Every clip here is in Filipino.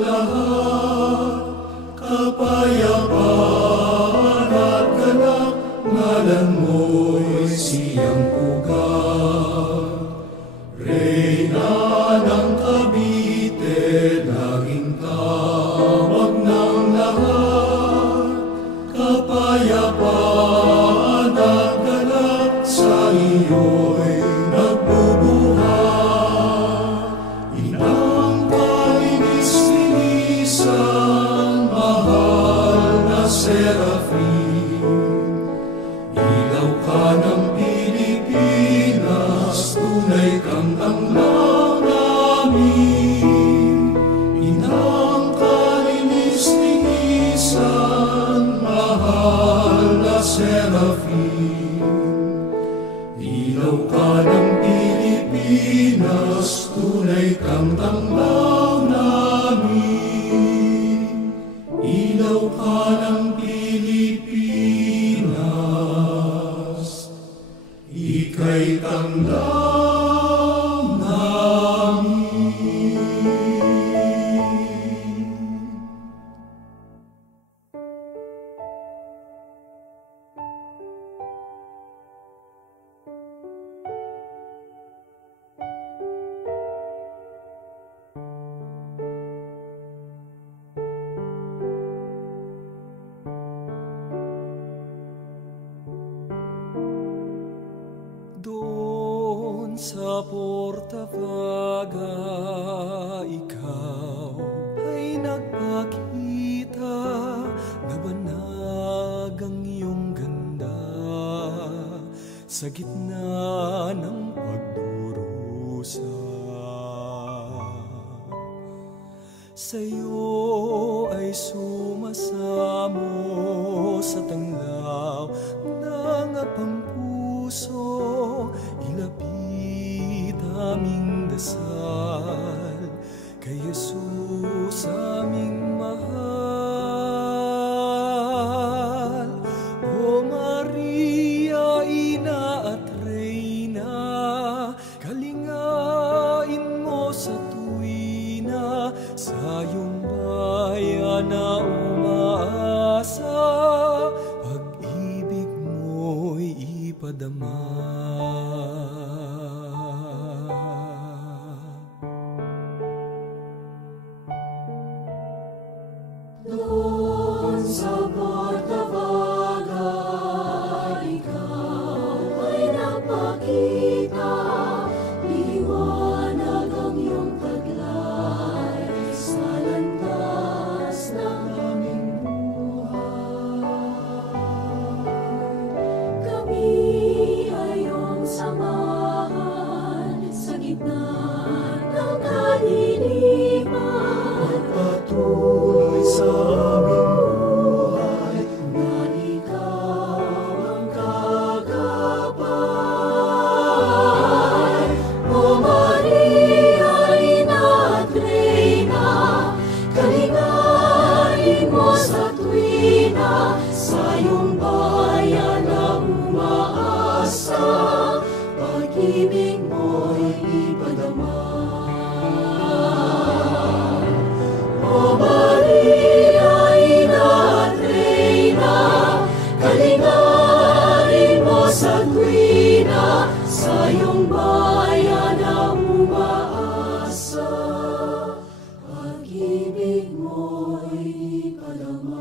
lahat, kapayapaan at ganap, ngalan mo'y siyang pugat. Reyna ng Cavite, laging tawag ng lahat, kapayapaan at ganap, sa iyo'y nagbubuhat. Inang kalinis-linisan, mahal na Serafin, ilaw ka ng Pilipinas, tunay kang tanglaw namin. Inang kalinis-linisan, mahal na Serafin, ilaw ka ng Pilipinas, tunay kang tanglaw namin. Ilaw ka ng Pilipinas, ika'y tanglaw namin. Doon sa Portabaga, ikaw ay nagpakita, nabanag ang iyong ganda sa gitna ng pagdurusa. Sa'yo ay sumasamo sa tanglaw ng apang puso, ilapit aming dasal kay Jesus aming mahal. O Maria, Ina at Reyna, kalingain mo sa tuwina, sa iyong bayan na umaasa, pag-ibig mo'y ipadama. Doon sa Portabaga, ikaw ay napakita, liwanag ang iyong taglay sa landas ng aming buhay. Kami ay iyong samahan sa gitna ng kaliliman, patuloy sa aming buhay, na ikaw ang kagabay. O Maria, Ina at Reyna, kalingain mo sa tuwina, sa iyong bayan na umaasa, pag-ibig mo'y ipadama. O Maria, Ina at Reyna, kalingain mo sa tuwina, sa iyong bayan na umaasa, pag-ibig mo'y ipadama.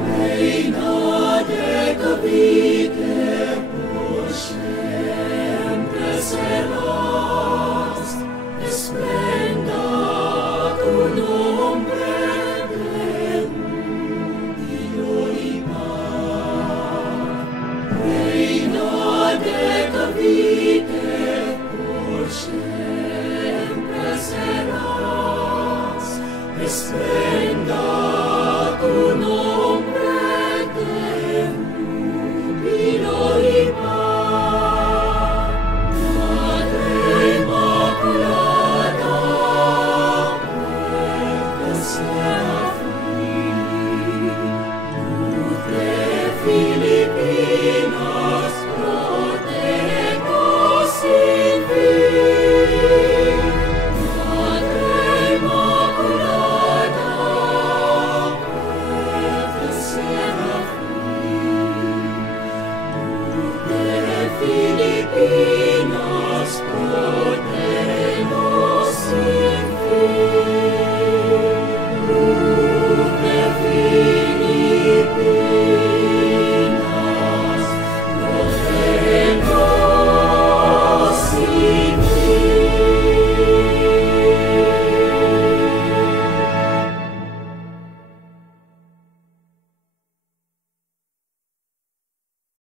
Reyna de Cavite,